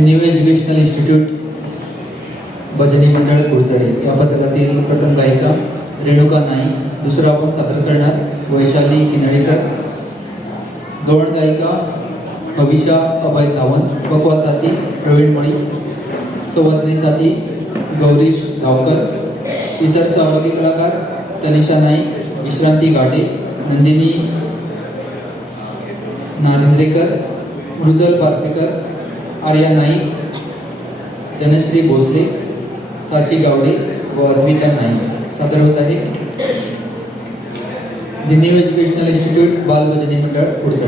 The new educational institute भजनी मंडळ गुरचरे या पथकातील प्रथम गायिका रेणुका नाईक दुसरं आपण सादर करणार वैशाली किनळेकर. गवण गायिका अभिषा अभय सावंत पक्वासाठी प्रवीण मणी संवादनी साथी गौरीश गावकर इतर सहभागी कलाकार तनिषा नाईक विश्रांती गाडे नंदिनी नारेंद्रेकर मृदल पारसेकर आर्या नाईक धनश्री भोसले साची गावडे व अद्विता नाईक. सादर होत आहे. दिनेव एज्युकेशनल इन्स्टिट्यूट बालभजनी मंडळ पुढचा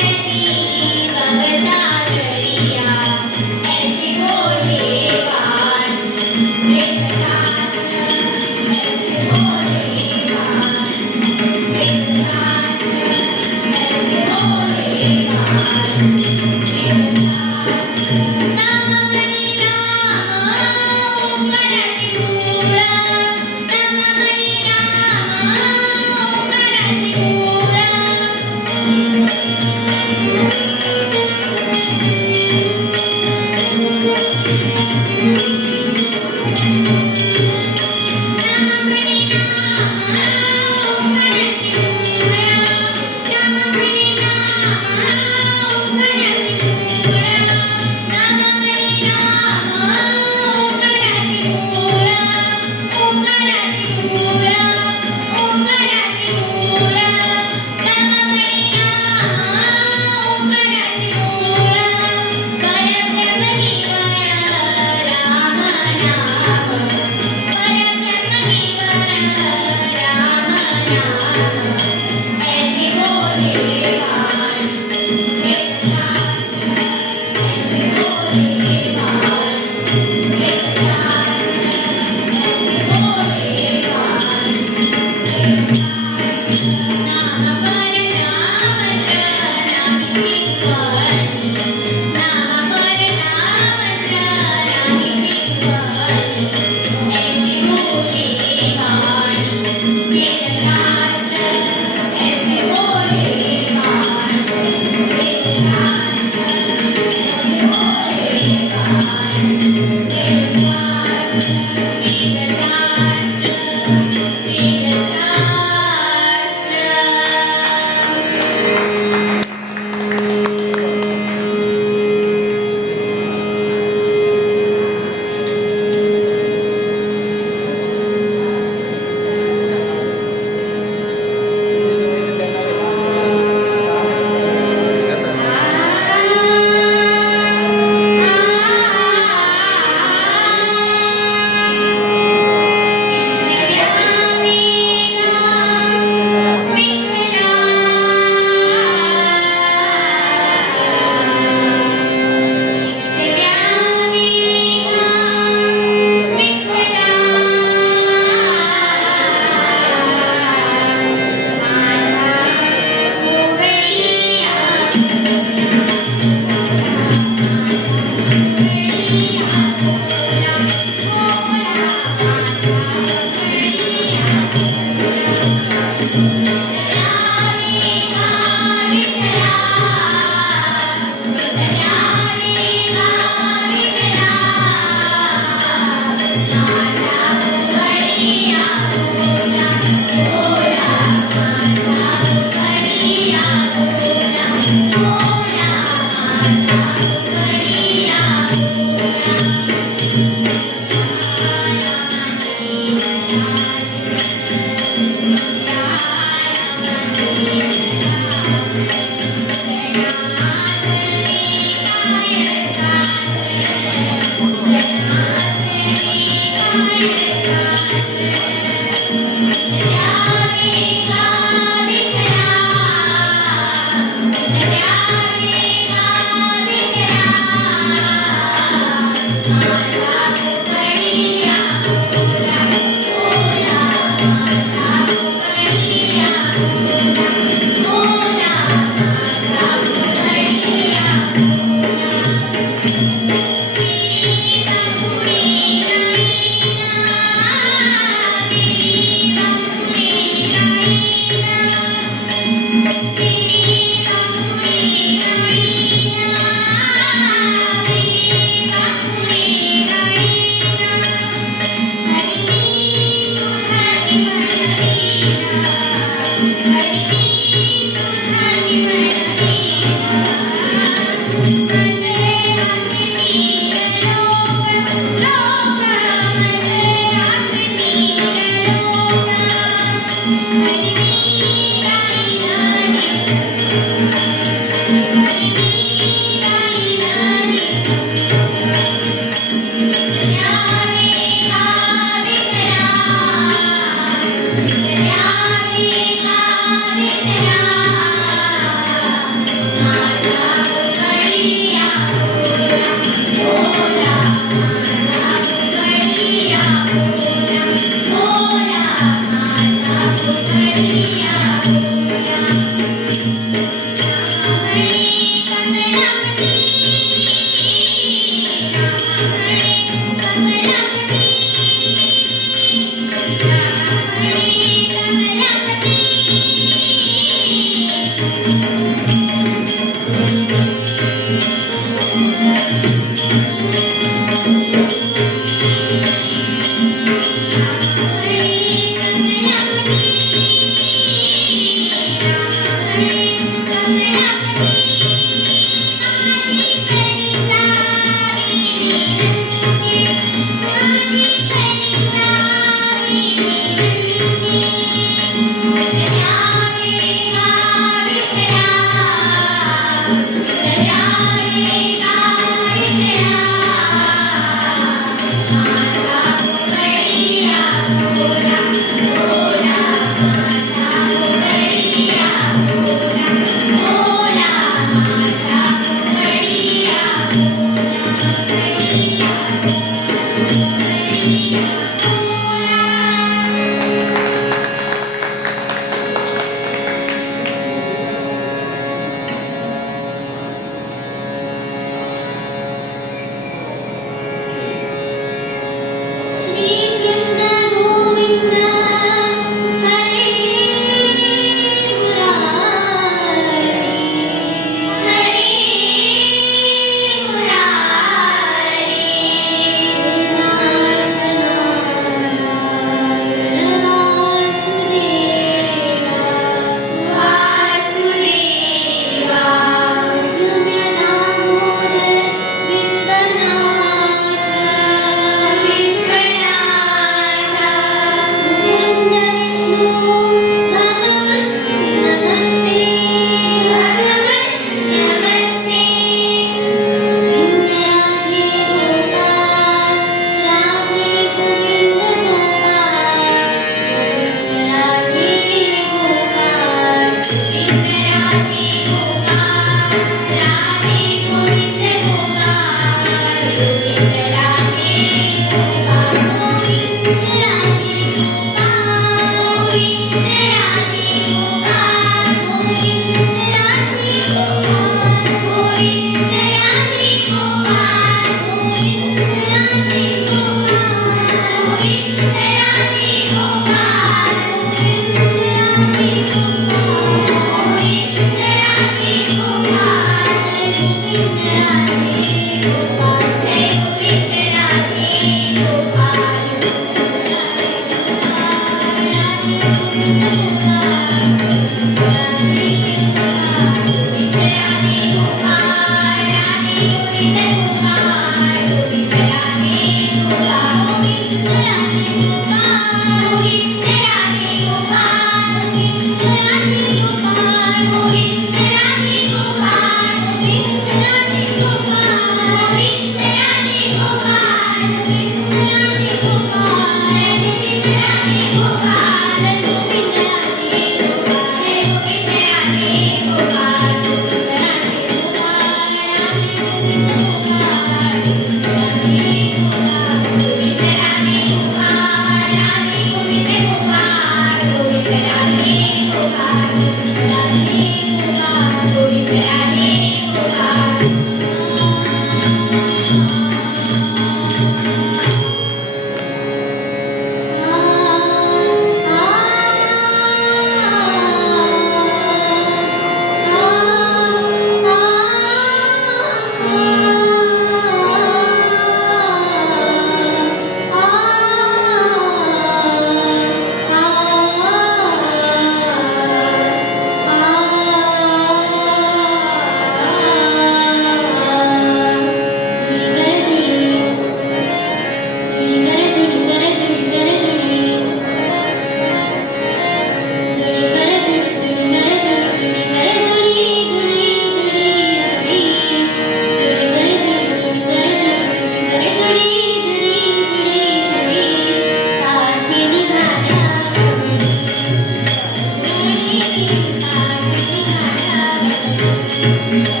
Thank.